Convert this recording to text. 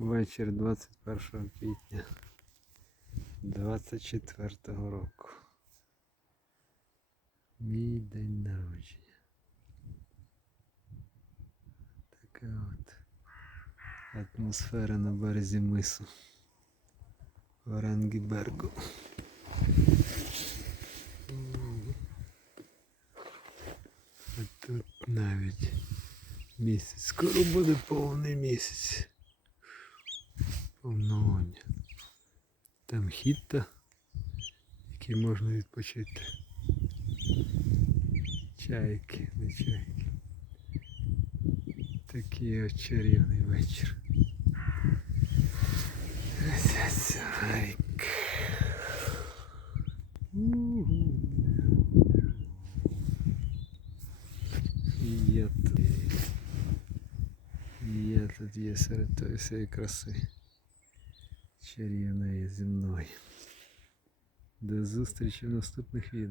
Вечір 21 квітня 24 року. Мій день народження. Така от атмосфера на березі мису. Орангібергу. А тут навіть місяць. Скоро буде повний місяць. Повнолуння. Там хітта, який можна відпочити. Чайки, не чайки. Такий от чарівний вечір. І я тут. Я тут є серед тої всієї краси. Чарівної зі мною. До зустрічі в наступних відео.